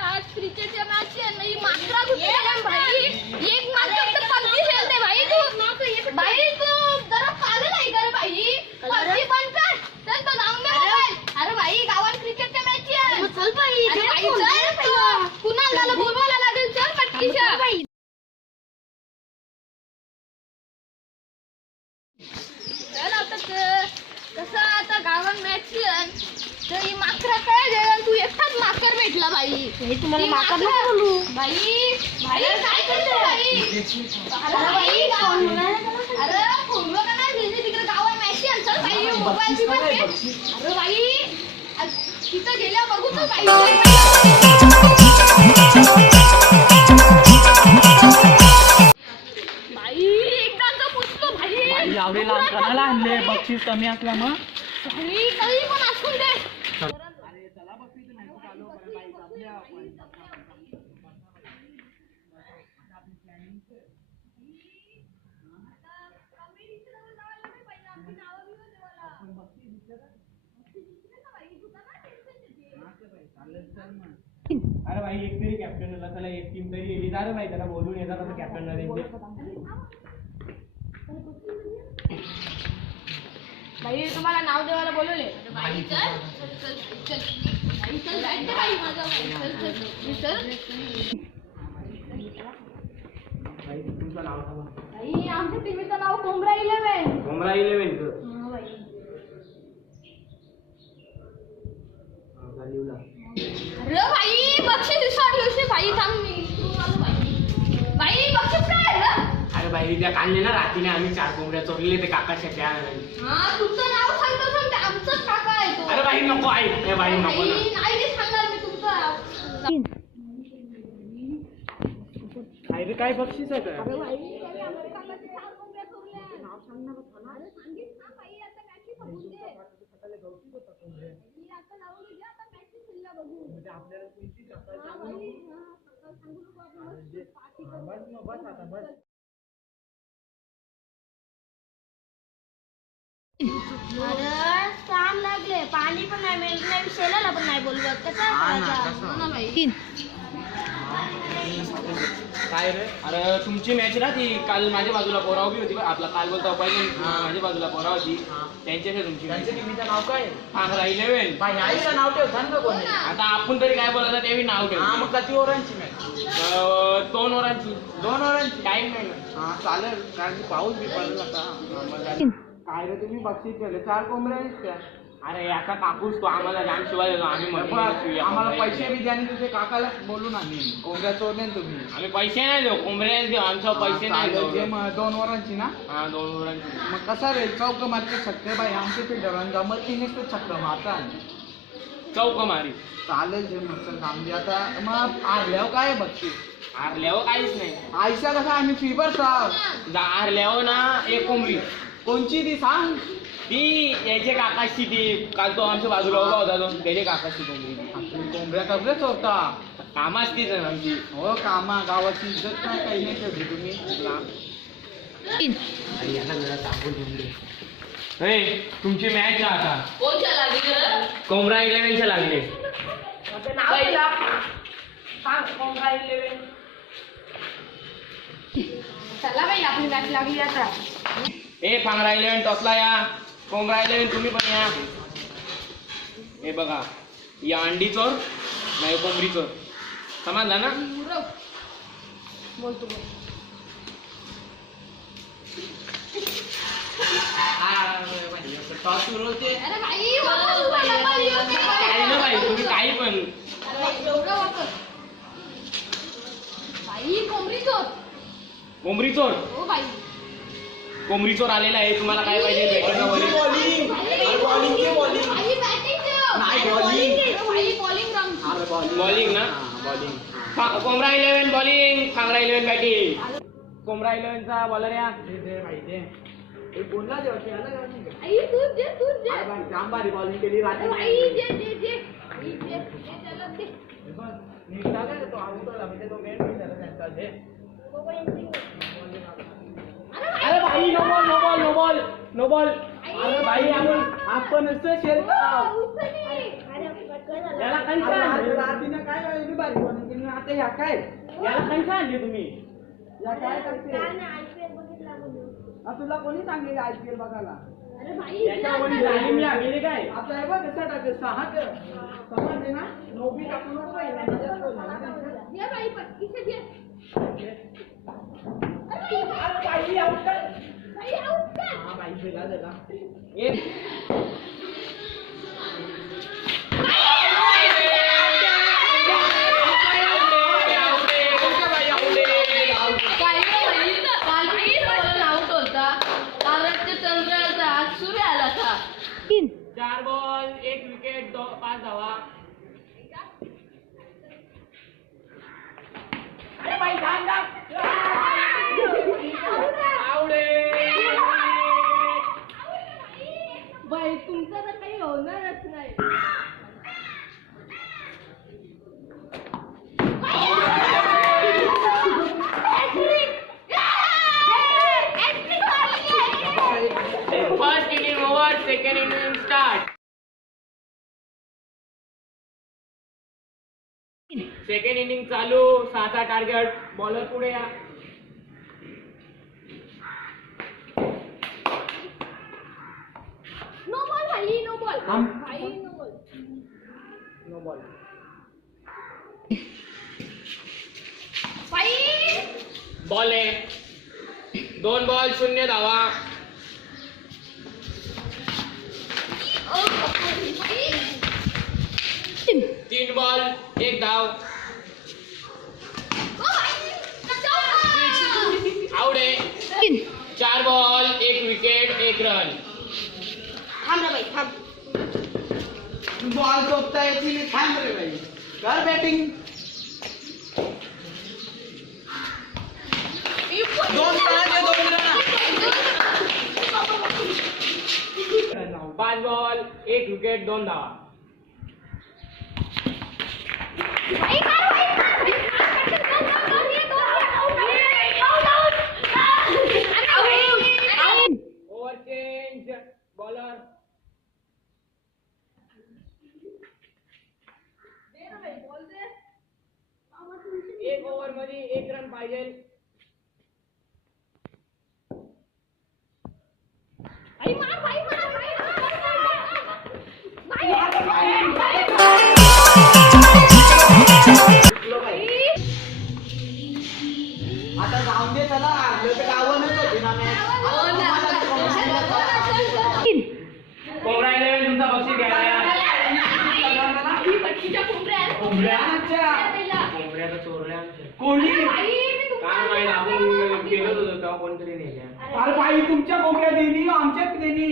आज क्रिकेटच्या मॅच आहे ना, ही मात्रा घुसली भाई. एक मात्र तर पबजी खेळते भाई तू. भाई तू जरा पागल आहे का रे भाई? पबजी बंद कर. चल तो जाऊन दे मोबाईल. अरे भाई गावात क्रिकेटच्या मॅच आहे. चल भाई. अरे भाई चल. कुणाला बोलवायला लागेल. चल पटकीच्या. चल आता कसं आता गावात मॅच आहे. तर ही माकरा काय गेला तू एकटाच माकर भेटला भाई. हे तुम्हाला माकर नको बोलू भाई. भाई काय करतो भाई? अरे भाई अरे फोन का नाही गेली तिकडे गावात मॅच आहे. चल भाई मोबाईल ची पण अरे भाई तिथं गेल्या बघू तर भाई. भाई एकदा तर पुसतो भाई. यावेळी कोणाला आणले बक्षीस कमी असल्या मग भाई काही पण असून दे. अरे भाई एक तरी कॅप्टनला त्याला एक टीम तरी येईल. अरे भाई त्याला बोलून येतात आता कॅप्टनला त्यांचे. भाई तुम्हाला नाव देवाला बोलवले. भाई चल चल चल भाई चल बैठ दे भाई माझा भाई चल चल भाई तुमचं नाव सांगा. भाई आमच्या टीमचं नाव कोंबडा 11. कोंबडा 11 का? हां भाई. लिहला. अरे भाई बक्षीस विसरलोसे भाई थांब मी तू आलो भाई. भाई बक्षीस काय आहे? अरे भाई त्या काढले ना रात्रीने आम्ही 4 कोंबड्या चोरले ते काकाच्या त्या. हां तुमचं नाव सांगतो सांगते आमचंच काका आहे तो. अरे भाई नको ऐक. ए भाई नको ना. नाही ते सांगणार मी तुमचं. काय रे काय बक्षीस आहे का? अरे भाई त्याने आमच्या काकाचे 4 कोंबड्या चोरल्या. नाव सांग ना बघ ना. अरे सांगित ना भाई आता मॅच संपू दे. आता नाव घे आता मॅच खेळला बघू. म्हणजे आपल्याला कोणती काका सांगू नको आपण बस आता बस. अरे काम लागले पाणी पण नाही मिळणार शेलाला पण नाही बोलवत कसं भाई. काय रे? अरे तुमची मॅच ना ती काल माझ्या बाजूला पोरा उभी होती. आपला काल बोलतो पहिले माझ्या बाजूला पोरा होती त्यांच्याशी तुमची. त्यांच्या टीमचं नाव काय? पांघरा 11. भाई आईला नाव ठेवता ना कोणी. आता आपण तरी काय बोलायचं त्यावेळी नाव ठेव. हा मग किती ओव्हरांची मॅच? 2 ओव्हरांची. 2 ओव्हरांची टाइम नाही ना. हा चालेल कारण की पाऊस बी पडला आता. काय रे तुम्ही बक्षीस ठेवले 4 कोंबड्या आहेत त्या. अरे याचा कापूस तो आम्हाला जाम शिवाय देतो. आम्ही म्हणतो आम्हाला पैसे बी द्या आणि तुझे काकाला बोलून आम्ही कोंबड्या चोरले ना तुम्ही. आम्ही पैसे नाही देऊ. कोंबड्या देऊ आमच्या पैसे नाही देऊ. 2 ओव्हरांची ना. हा 2 ओव्हरांची. मग कसा रे चौक मारते छक्के बाई आमचे ते डरण जमत की नाही छक्क मारता. चौक मारी. चालेल जे मग काम दे आता. मग आरल्यावर काय आहे बक्षीस? हारल्यावर काहीच नाही. आयशा कसा आम्ही फी भरतो. हारल्यावर ना एक कोंबडी. कोणची ती सांग. ती याच्या काकाशी ती काल तो आमच्या बाजूला उभा होता तो त्याच्या काकाशी कोंबडी. तुम्ही कोंबड्या कपडे चोरता. कामाच तीच आहे आमची. हो कामा गावाची इज्जत नाही काही नाही ठेवली तुम्ही. तुमची मॅच आहे आता. कोणच्या लागली कोंबडा 11च्या लागले. चला भाई आपली मॅच लागली आता. ए पांघरा 11 टॉसला या. कोंबडा 11 तुम्ही पण या. हे बघा या अंडी चोर नाही कोंबडी चोर. समजला ना? बोलतो टॉस सुरू होते. अरे भाई वापस काही ना भाई तुम्ही काही पण. एवढं वापस भाई कोंबडी चोर. कोंबडी चोर. हो भाई कोंबडी चोर आलेला आहे. तुम्हाला काय पाहिजे? बॉलिंग बॉलिंग भाई बॅटिंग नाही, बॉलिंग. भाई बॉलिंग रंग. बॉलिंग ना. बॉलिंग. कोंबडा 11 बॉलिंग. पांघरा 11 बॅटिंग. कोंबडा 11चा बॉलर या. बोलला जेव्हा खेळायला जेव्हा नाही का? आई तू जे अरे बाई, जाम भारी बॉलिंग केली रात्री. भाई जे चला दे. नीट टाका रे तो आउट झाला म्हणजे तो मेन झाला त्यांचा दे. अरे भाई no ball no ball no ball no ball. अरे बाई आपण असं शेरतो याला रात्रीनं काय एवढी बारीक बनवली आता या काय याला कंसा आणली तुम्ही या काय करते तुला कोणी सांगितलं IPL बघायला याच्या वडील तालीम लागलेली काय आता हे बघ कसं टाकते 6 समजते ना नोबी टाकून ये बाई इथे घे. बाई आउट कर बाई आउट कर. हा बाई पहिला जगा सूर्य आला था 4 बॉल 1 विकेट 5 धावा. अरे बाई धान आवडे बाई तुमचं तर काही होणारच नाही. First inning over second inning start. Second inning चालू 6 टार्गेट. बॉलर पुढे या. नो बॉल भाई नो बॉल भाई नो बॉल. नो बॉल भाई बॉल आहे. 2 बॉल 0 धावा. ओ भाई 3 बॉल 1 धाव. ओ भाई आउट आहे. 4 बॉल 1 विकेट 1 रन. थांब रे बाई थांब. बॉल झोपता येते थांब रे बाई कर बॅटिंग 2 5 बॉल 1 विकेट 2 धावा. भाई ओव्हर चेंज. बॉलर 1 ओव्हर मध्ये 1 रन पाहिजे. भाई मार भाई मार भाई आता जाऊन दे चला आपलं तर गावानच होती ना कोबरा 11 तुमचा बक्षीस घ्यायला या. कोंबड्याचा चोरल्या कोणी काय माहित आपण गेलो होतो तेव्हा कोणतरी नेल्या. अरे बाई तुमच्या कोंबड्या देणी आमच्या देणी